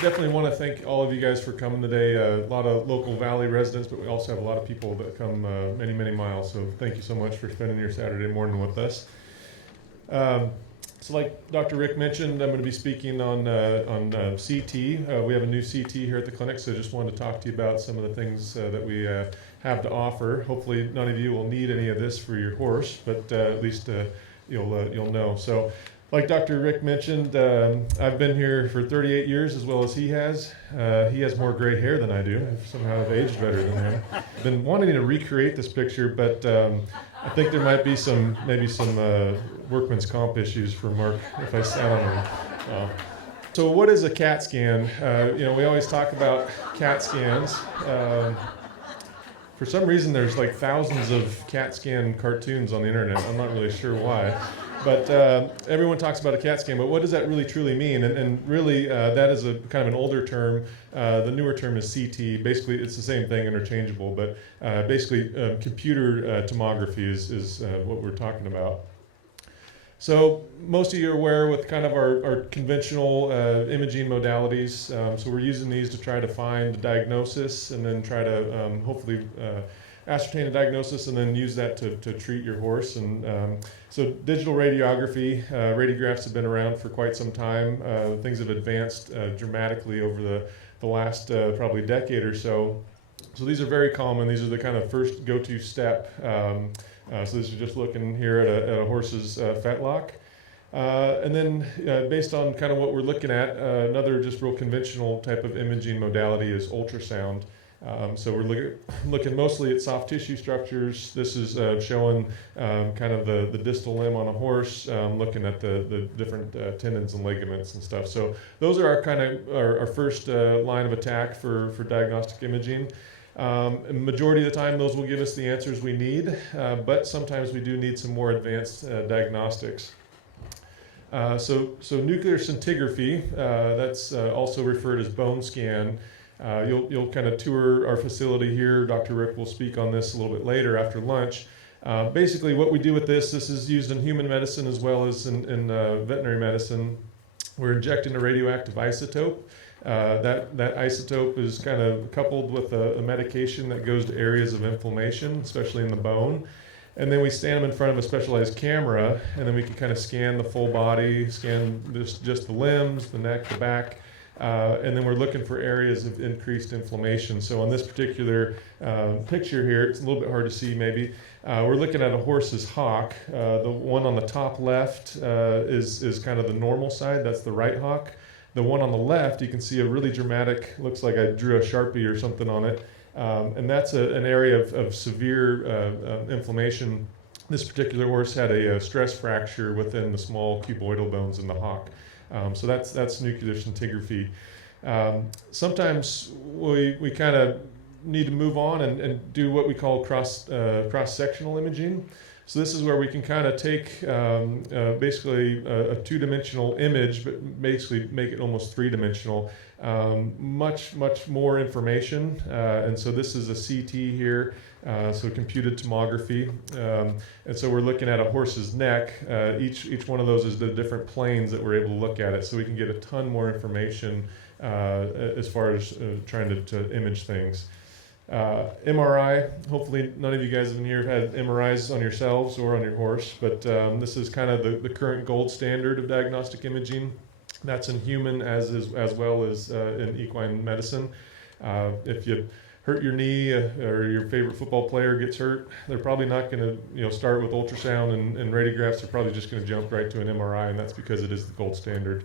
definitely want to thank all of you guys for coming today. A lot of local Valley residents, but we also have a lot of people that come many, many miles. So thank you so much for spending your Saturday morning with us. So like Dr. Rick mentioned, I'm going to be speaking on CT. We have a new CT here at the clinic, so just wanted to talk to you about some of the things that we have to offer. Hopefully none of you will need any of this for your horse, but at least you'll know. So like Dr. Rick mentioned, I've been here for 38 years as well as he has. He has more gray hair than I do. I somehow have aged better than him. I've been wanting to recreate this picture, but I think there might be some workman's comp issues for Mark if I sat on him. So what is a CAT scan? We always talk about CAT scans. For some reason, there's like thousands of CAT scan cartoons on the internet. I'm not really sure why. But everyone talks about a CAT scan, but what does that really truly mean? And really, that is a kind of an older term. The newer term is CT. Basically, it's the same thing, interchangeable, but basically computer tomography is what we're talking about. So most of you are aware with kind of our conventional imaging modalities. So we're using these to try to find a diagnosis and then try to hopefully ascertain a diagnosis and then use that to treat your horse. And so digital radiography, radiographs have been around for quite some time. Things have advanced dramatically over the last probably decade or so. So these are very common. These are the kind of first go-to step. So this is just looking here at a horse's fetlock. And then based on kind of what we're looking at, another just real conventional type of imaging modality is ultrasound. So we're looking mostly at soft tissue structures. This is showing kind of the distal limb on a horse, looking at the different tendons and ligaments and stuff. So those are our first line of attack for diagnostic imaging. Majority of the time, those will give us the answers we need, but sometimes we do need some more advanced diagnostics. So nuclear scintigraphy, that's also referred as bone scan. You'll kind of tour our facility here. Dr. Rick will speak on this a little bit later after lunch. Basically, what we do with this is used in human medicine as well as in veterinary medicine. We're injecting a radioactive isotope. That isotope is kind of coupled with a medication that goes to areas of inflammation, especially in the bone. And then we stand them in front of a specialized camera, and then we can kind of scan the full body, scan just the limbs, the neck, the back, and then we're looking for areas of increased inflammation. So on this particular picture here, it's a little bit hard to see maybe. We're looking at a horse's hock. The one on the top left is kind of the normal side. That's the right hock. The one on the left, you can see a really dramatic, looks like I drew a Sharpie or something on it. And that's an area of severe inflammation. This particular horse had a stress fracture within the small cuboidal bones in the hock. So that's nuclear scintigraphy. Sometimes we kind of need to move on and do what we call cross-sectional imaging. So this is where we can kind of take basically a two-dimensional image, but basically make it almost three-dimensional. Much more information. And so this is a CT here, so computed tomography. And so we're looking at a horse's neck. Each one of those is the different planes that we're able to look at it, so we can get a ton more information as far as trying to image things. MRI, hopefully none of you guys in here have had MRIs on yourselves or on your horse, but this is kind of the current gold standard of diagnostic imaging. That's in human as well as in equine medicine. If you hurt your knee or your favorite football player gets hurt, they're probably not going to start with ultrasound and radiographs. They're probably just going to jump right to an MRI, and that's because it is the gold standard.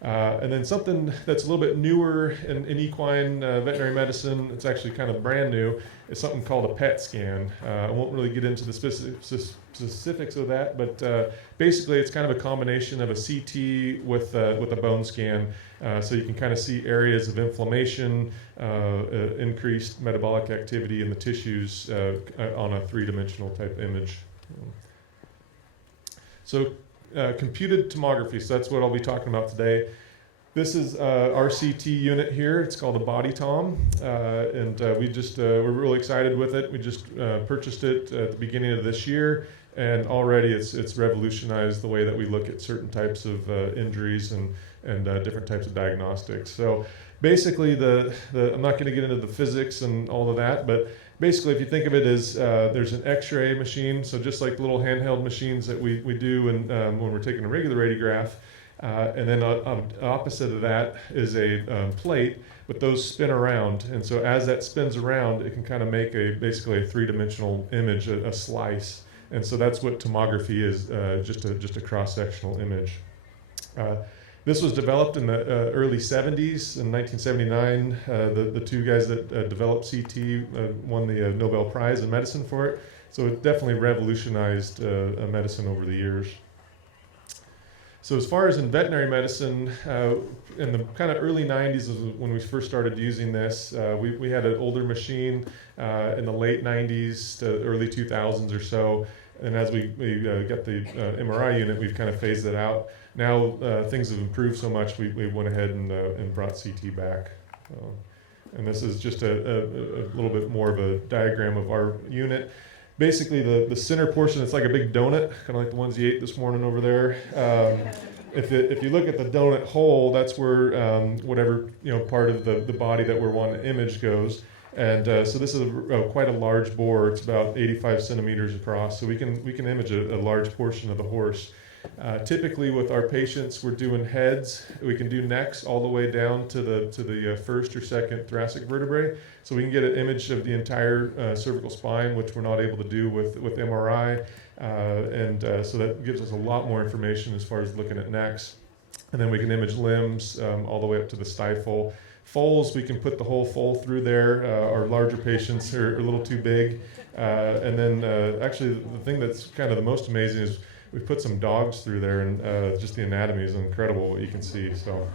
And then something that's a little bit newer in equine veterinary medicine, it's actually kind of brand new, is something called a PET scan. I won't really get into the specifics of that, but basically it's kind of a combination of a CT with a bone scan. So you can kind of see areas of inflammation, increased metabolic activity in the tissues on a three-dimensional type image. So computed tomography, so that's what I'll be talking about today. This is our CT unit here. It's called a BodyTom, and we're really excited with it. We just purchased it at the beginning of this year. and already it's revolutionized the way that we look at certain types of injuries and different types of diagnostics. So basically, I'm not going to get into the physics and all of that, but basically, if you think of it as there's an X-ray machine, so just like little handheld machines that we do when we're taking a regular radiograph, and then on opposite of that is a plate, but those spin around, and so as that spins around, it can kind of make basically a three-dimensional image, a slice, and so that's what tomography is, just a cross-sectional image. This was developed in the early 70s. In 1979, the two guys that developed CT won the Nobel Prize in medicine for it. So it definitely revolutionized medicine over the years. So as far as in veterinary medicine, in the kind of early 90s is when we first started using this. We had an older machine in the late 90s to early 2000s or so. And as we got the MRI unit, we've kind of phased it out. Now things have improved so much, we went ahead and brought CT back. And this is just a little bit more of a diagram of our unit. Basically, the center portion, it's like a big donut, kind of like the ones you ate this morning over there. If you look at the donut hole, that's where whatever part of the body that we're wanting to image goes. And so this is quite a large bore. It's about 85 centimeters across, so we can image a large portion of the horse. Typically, with our patients, we're doing heads. We can do necks all the way down to the first or second thoracic vertebrae, so we can get an image of the entire cervical spine, which we're not able to do with MRI. So that gives us a lot more information as far as looking at necks. And then we can image limbs all the way up to the stifle. Foals, we can put the whole foal through there. Our larger patients are a little too big. And then actually the thing that's kind of the most amazing is we put some dogs through there, and just the anatomy is incredible what you can see. So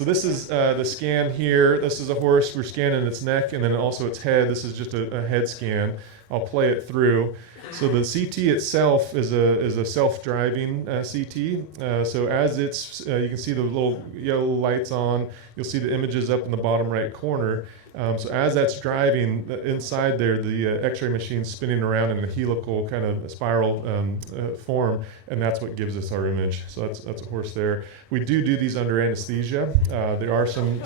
this is the scan here. This is a horse. We're scanning its neck and then also its head. This is just a head scan. I'll play it through. So the CT itself is a self-driving CT. So as it's, you can see the little yellow lights on. You'll see the images up in the bottom right corner. So as that's driving, inside there, the X-ray machine's spinning around in a helical kind of spiral form, and that's what gives us our image. So that's a horse there. We do these under anesthesia. There are some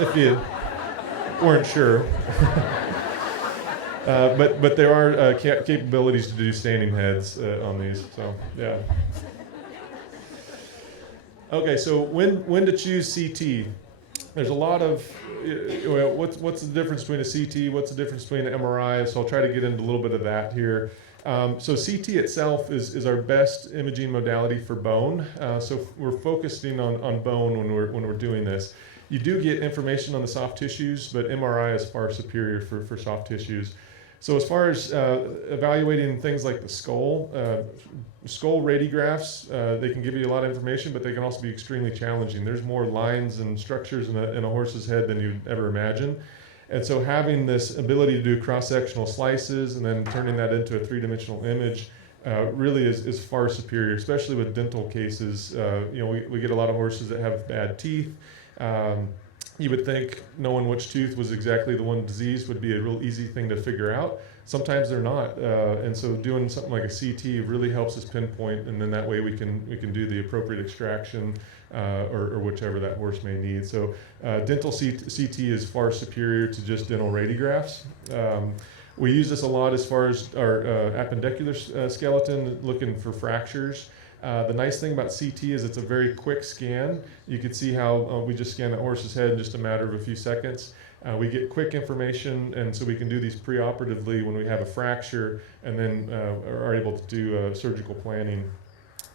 if you weren't sure. But there are capabilities to do standing heads on these. So yeah. Okay, so when to choose CT? There's a lot of what's the difference between a CT? What's the difference between an MRI? So I'll try to get into a little bit of that here. So CT itself is our best imaging modality for bone. So we're focusing on bone when we're doing this. You do get information on the soft tissues, but MRI is far superior for soft tissues. So as far as evaluating things like the skull radiographs, they can give you a lot of information, but they can also be extremely challenging. There's more lines and structures in a horse's head than you'd ever imagine. And so having this ability to do cross-sectional slices and then turning that into a three-dimensional image really is far superior, especially with dental cases. We get a lot of horses that have bad teeth. You would think knowing which tooth was exactly the one diseased would be a real easy thing to figure out. Sometimes they're not, and so doing something like a CT really helps us pinpoint, and then that way we can do the appropriate extraction or whichever that horse may need. So dental CT is far superior to just dental radiographs. We use this a lot as far as our appendicular skeleton, looking for fractures. The nice thing about CT is it's a very quick scan. You can see how we just scan the horse's head in just a matter of a few seconds. We get quick information, and so we can do these preoperatively when we have a fracture, and then are able to do surgical planning.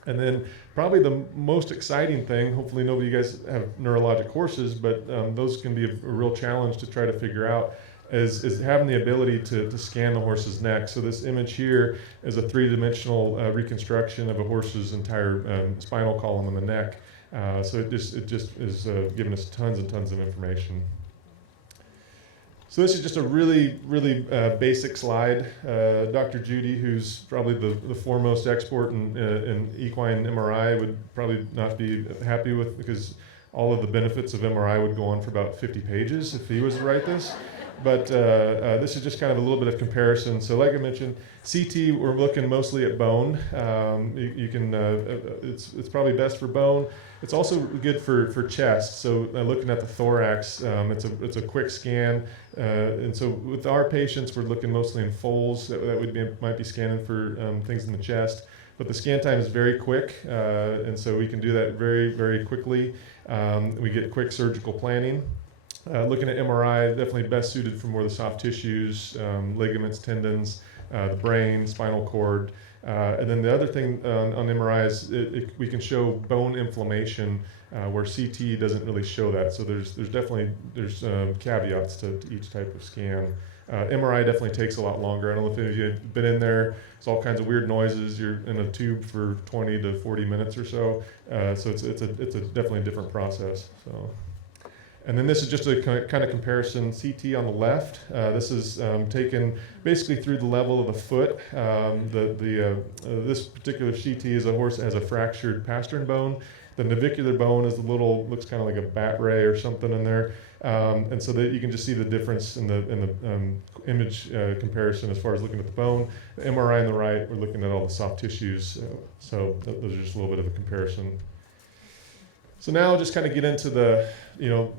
And then probably the most exciting thing, hopefully nobody of you guys have neurologic horses, but those can be a real challenge to try to figure out, is having the ability to scan the horse's neck. So this image here is a three-dimensional reconstruction of a horse's entire spinal column in the neck. So it just is giving us tons and tons of information. So this is just a really, really basic slide. Dr. Judy, who's probably the foremost expert in equine MRI, would probably not be happy with, because all of the benefits of MRI would go on for about 50 pages if he was to write this. But this is just kind of a little bit of comparison. So like I mentioned, CT, we're looking mostly at bone. You can, it's probably best for bone. It's also good for chest. So looking at the thorax, it's a quick scan. And so with our patients, we're looking mostly in foals that might be scanning for things in the chest. But the scan time is very quick, and so we can do that very, very quickly. We get quick surgical planning. Looking at MRI, definitely best suited for more of the soft tissues, ligaments, tendons, the brain, spinal cord. And then the other thing on MRI is we can show bone inflammation where CT doesn't really show that. So there's definitely caveats to each type of scan. MRI definitely takes a lot longer. I don't know if any of you have been in there. It's all kinds of weird noises. You're in a tube for 20 to 40 minutes or so. So it's a definitely a different process. So. And then this is just a kind of comparison. CT on the left. This is taken basically through the level of the foot. This particular CT is a horse that has a fractured pastern bone. The navicular bone is looks kind of like a bat ray or something in there. And so that you can just see the difference in the image comparison as far as looking at the bone. The MRI on the right, we're looking at all the soft tissues. So those are just a little bit of a comparison. So now I'll just kind of get into the,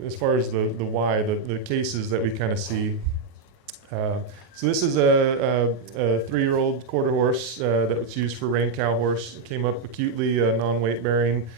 as far as the why, the cases that we kind of see. So this is a 3-year-old quarter horse that was used for rein cow horse. It came up acutely non-weight bearing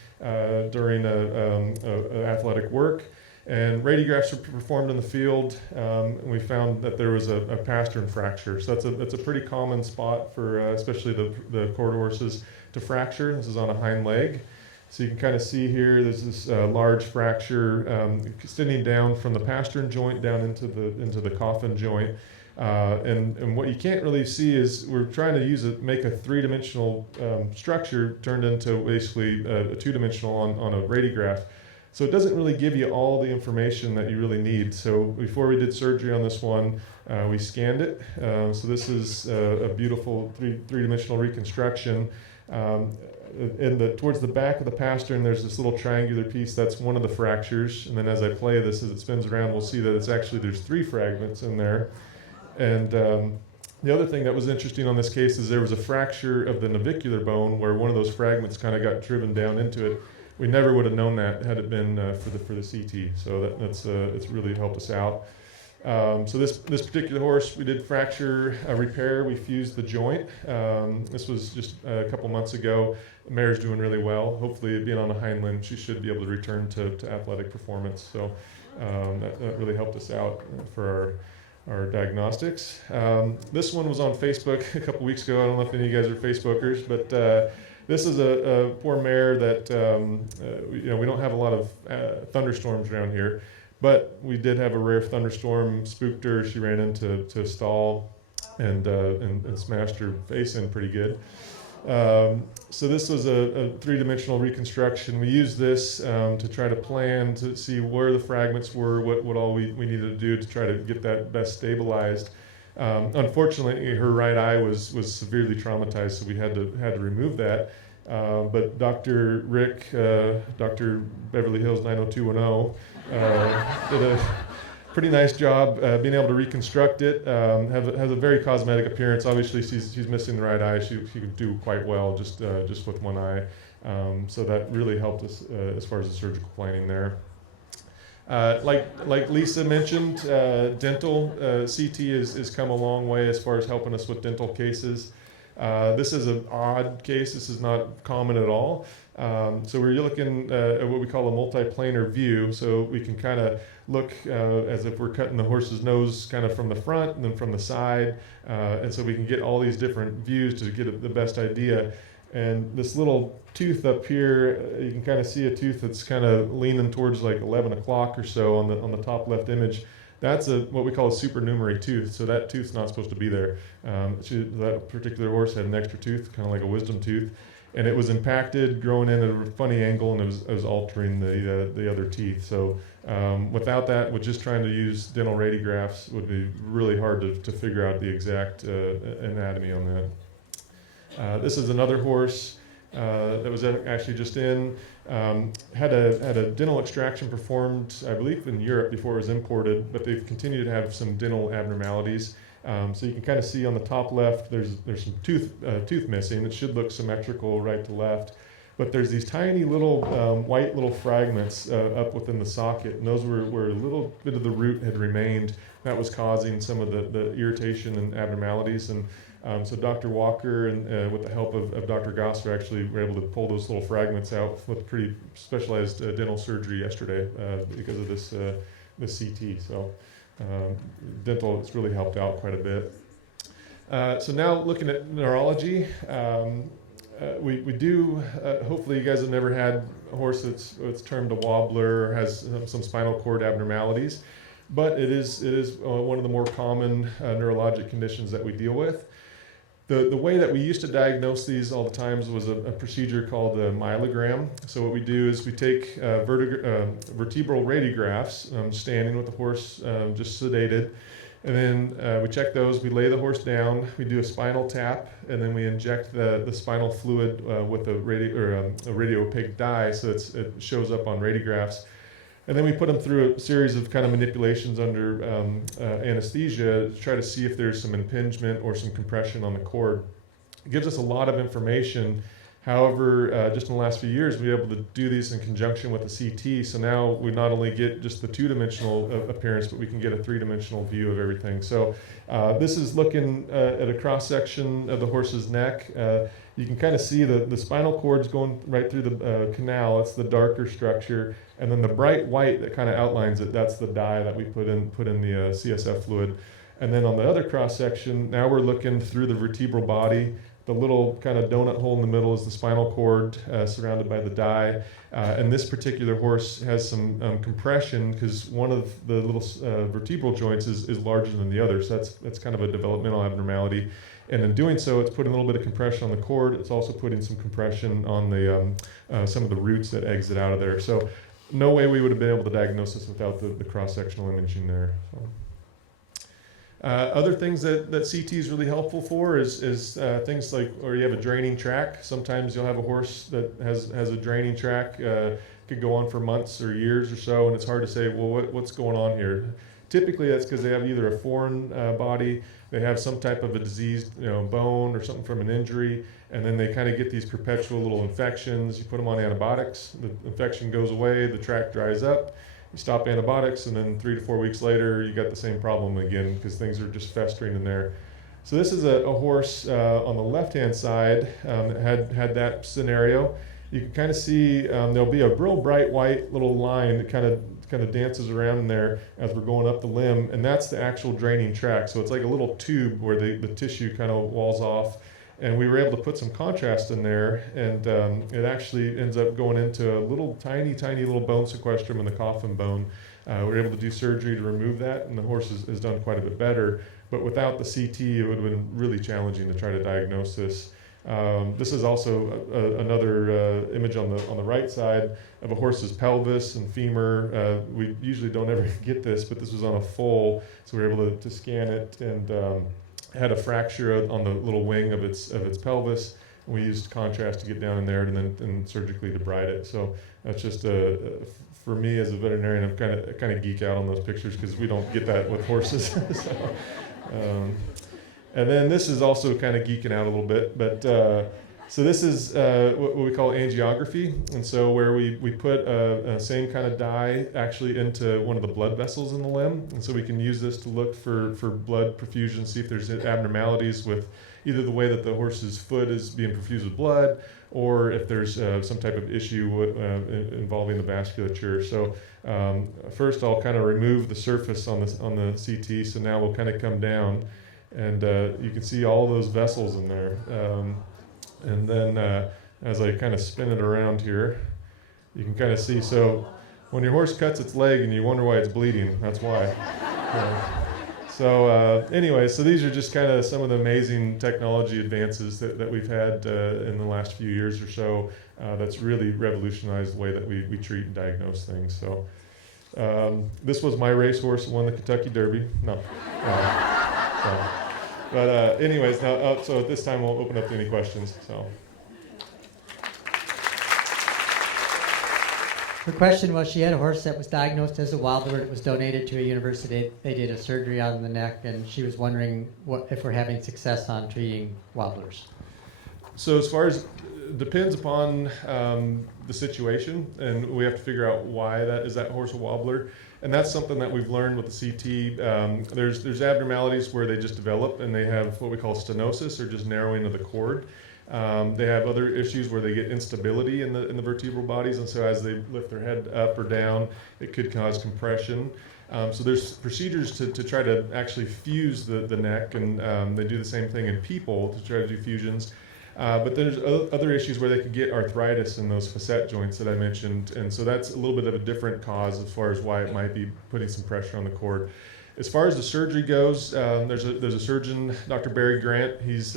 during athletic work. And radiographs were performed in the field. And we found that there was a pastern fracture. So that's a pretty common spot for especially the quarter horses to fracture. This is on a hind leg. So you can kind of see here, there's this large fracture extending down from the pastern joint down into the coffin joint. And what you can't really see is we're trying to make a 3-dimensional structure turned into basically a 2-dimensional on a radiograph. So it doesn't really give you all the information that you really need. So before we did surgery on this one, we scanned it. So this is a beautiful three-dimensional reconstruction. Towards the back of the pastern, there's this little triangular piece. That's one of the fractures. And then as I play this, as it spins around, we'll see that there's 3 fragments in there. And the other thing that was interesting on this case is there was a fracture of the navicular bone where one of those fragments kind of got driven down into it. We never would have known that had it been for the CT. So it's really helped us out. So this particular horse, we did fracture repair. We fused the joint. This was just a couple months ago. The mare's doing really well. Hopefully, being on a hind limb, she should be able to return to athletic performance. So that really helped us out for our diagnostics. This one was on Facebook a couple weeks ago. I don't know if any of you guys are Facebookers, but this is a poor mare that we don't have a lot of thunderstorms around here. But we did have a rare thunderstorm, spooked her. She ran into a stall and smashed her face in pretty good. So this was a 3-dimensional reconstruction. We used this to try to plan to see where the fragments were, what all we needed to do to try to get that best stabilized. Unfortunately, her right eye was severely traumatized, so we had to remove that. But Dr. Rick, Dr. Beverly Hills 90210, did a pretty nice job being able to reconstruct it. Has a very cosmetic appearance. Obviously, she's missing the right eye. She could do quite well just with one eye. So that really helped us as far as the surgical planning there. Like Lisa mentioned, dental CT has come a long way as far as helping us with dental cases. This is an odd case. This is not common at all. So we're looking at what we call a multiplanar view. So we can kind of look as if we're cutting the horse's nose kind of from the front and then from the side. And so we can get all these different views to get the best idea. And this little tooth up here, you can kind of see a tooth that's kind of leaning towards like 11 o'clock or so on the top left image. That's what we call a supernumerary tooth. So that tooth's not supposed to be there. That particular horse had an extra tooth, kind of like a wisdom tooth, and it was impacted, growing in at a funny angle, and it was altering the other teeth. So without that, with just trying to use dental radiographs, would be really hard to figure out the exact anatomy on that. This is another horse. that was actually just in. Had a dental extraction performed, I believe, in Europe before it was imported, but they've continued to have some dental abnormalities. So you can kind of see on the top left, there's some tooth missing. It should look symmetrical right to left, but there's these tiny little white little fragments up within the socket, and those were where a little bit of the root had remained. That was causing some of the irritation and abnormalities. And so Dr. Walker and with the help of Dr. Gosser actually were able to pull those little fragments out with pretty specialized dental surgery yesterday because of this CT. So dental has really helped out quite a bit. So now looking at neurology, we do, hopefully you guys have never had a horse that's termed a wobbler or has some spinal cord abnormalities, but it is one of the more common neurologic conditions that we deal with. The way that we used to diagnose these all the times was a procedure called a myelogram. So what we do is we take vertebral radiographs, standing with the horse just sedated, and then we check those. We lay the horse down, we do a spinal tap, and then we inject the spinal fluid with a radio-opaque dye so it shows up on radiographs. And then we put them through a series of kind of manipulations under anesthesia to try to see if there's some impingement or some compression on the cord. It gives us a lot of information. However, just in the last few years, we were able to do these in conjunction with the CT. So now we not only get just the two-dimensional appearance, but we can get a three-dimensional view of everything. So this is looking at a cross-section of the horse's neck. You can kind of see the spinal cord's going right through the canal. It's the darker structure. And then the bright white that kind of outlines it, that's the dye that we put in the CSF fluid. And then on the other cross-section, now we're looking through the vertebral body. The little kind of donut hole in the middle is the spinal cord surrounded by the dye. And this particular horse has some compression because one of the little vertebral joints is larger than the other. So that's kind of a developmental abnormality. And in doing so, it's putting a little bit of compression on the cord. It's also putting some compression on the some of the roots that exit out of there. So no way we would have been able to diagnose this without the cross-sectional imaging there. So. Other things that CT is really helpful for is things like, or you have a draining track. Sometimes you'll have a horse that has a draining track, could go on for months or years or so, and it's hard to say, well, what's going on here? Typically, that's because they have either a foreign body, they have some type of a diseased bone or something from an injury, and then they kind of get these perpetual little infections. You put them on antibiotics, the infection goes away, the tract dries up, you stop antibiotics, and then 3 to 4 weeks later, you got the same problem again because things are just festering in there. So this is a horse on the left-hand side that had that scenario. You can kind of see there'll be a real bright white little line that kind of dances around in there as we're going up the limb, and that's the actual draining tract. So it's like a little tube where the tissue kind of walls off, and we were able to put some contrast in there, and it actually ends up going into a little tiny little bone sequestrum in the coffin bone. We were able to do surgery to remove that, and the horse has done quite a bit better. But without the CT, it would have been really challenging to try to diagnose this. This is also another image on the right side of a horse's pelvis and femur. We usually don't ever get this, but this was on a foal, so we were able to scan it, and had a fracture on the little wing of its pelvis. And we used contrast to get down in there and then surgically debride it. So that's just for me as a veterinarian, I'm kind of geek out on those pictures because we don't get that with horses. So, and then this is also kind of geeking out a little bit, but so this is what we call angiography, and so where we put a same kind of dye actually into one of the blood vessels in the limb, and so we can use this to look for blood perfusion, see if there's abnormalities with either the way that the horse's foot is being perfused with blood, or if there's some type of issue involving the vasculature. So first I'll kind of remove the surface on the CT, so now we'll kind of come down. And you can see all those vessels in there. And then as I kind of spin it around here, you can kind of see. So when your horse cuts its leg and you wonder why it's bleeding, that's why. Anyway, so these are just kind of some of the amazing technology advances that we've had in the last few years or so. That's really revolutionized the way that we treat and diagnose things. So this was my racehorse that won the Kentucky Derby. No. But anyways, now so at this time we'll open up to any questions. So. Her question was, she had a horse that was diagnosed as a wobbler. It was donated to a university. They did a surgery on the neck, and she was wondering if we're having success on treating wobblers. So as far as depends upon the situation, and we have to figure out why that horse a wobbler, and that's something that we've learned with the CT. There's abnormalities where they just develop, and they have what we call stenosis, or just narrowing of the cord. They have other issues where they get instability in the vertebral bodies, and so as they lift their head up or down, it could cause compression. So there's procedures to try to actually fuse the neck, and they do the same thing in people to try to do fusions. But there's other issues where they could get arthritis in those facet joints that I mentioned, and so that's a little bit of a different cause as far as why it might be putting some pressure on the cord. As far as the surgery goes, there's a surgeon, Dr. Barry Grant. He's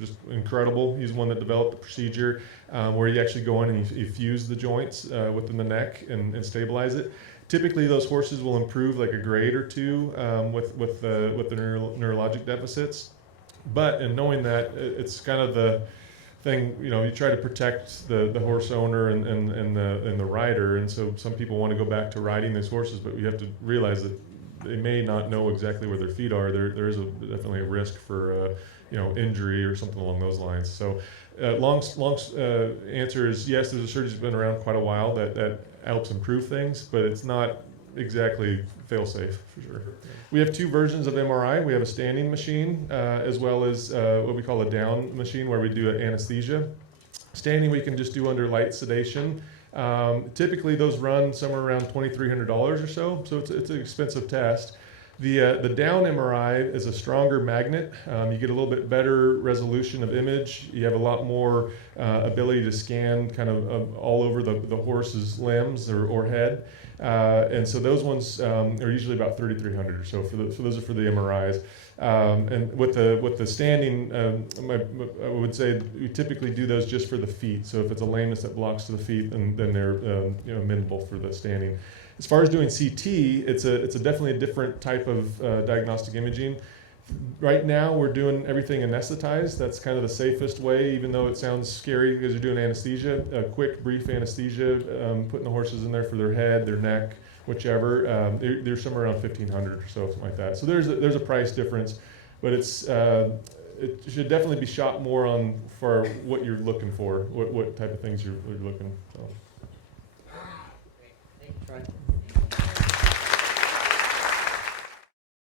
just incredible. He's one that developed the procedure where you actually go in and you fuse the joints within the neck and stabilize it. Typically, those horses will improve like a grade or two with the neurologic deficits. But in knowing that, it's kind of the thing, you try to protect the horse owner and the rider, and so some people want to go back to riding these horses, but you have to realize that they may not know exactly where their feet are. There is definitely a risk for injury or something along those lines. So long answer is yes, there's a surgery that's been around quite a while that helps improve things, but it's not exactly fail-safe for sure. We have two versions of MRI. We have a standing machine as well as what we call a down machine where we do an anesthesia. Standing we can just do under light sedation. Typically those run somewhere around $2,300 or so it's an expensive test. The down MRI is a stronger magnet. You get a little bit better resolution of image. You have a lot more ability to scan kind of all over the horse's limbs or head. And so those ones are usually about $3,300 or so. Those are for the MRIs. And with the standing, I would say we typically do those just for the feet. So if it's a lameness that blocks to the feet, then they're amenable for the standing. As far as doing CT, it's definitely a different type of diagnostic imaging. Right now, we're doing everything anesthetized. That's kind of the safest way, even though it sounds scary because you're doing anesthesia. A quick, brief anesthesia, putting the horses in there for their head, their neck, whichever. They're somewhere around $1,500 or so, something like that. So there's a price difference, but it should definitely be shot more on for what you're looking for, what type of things you're looking for. So.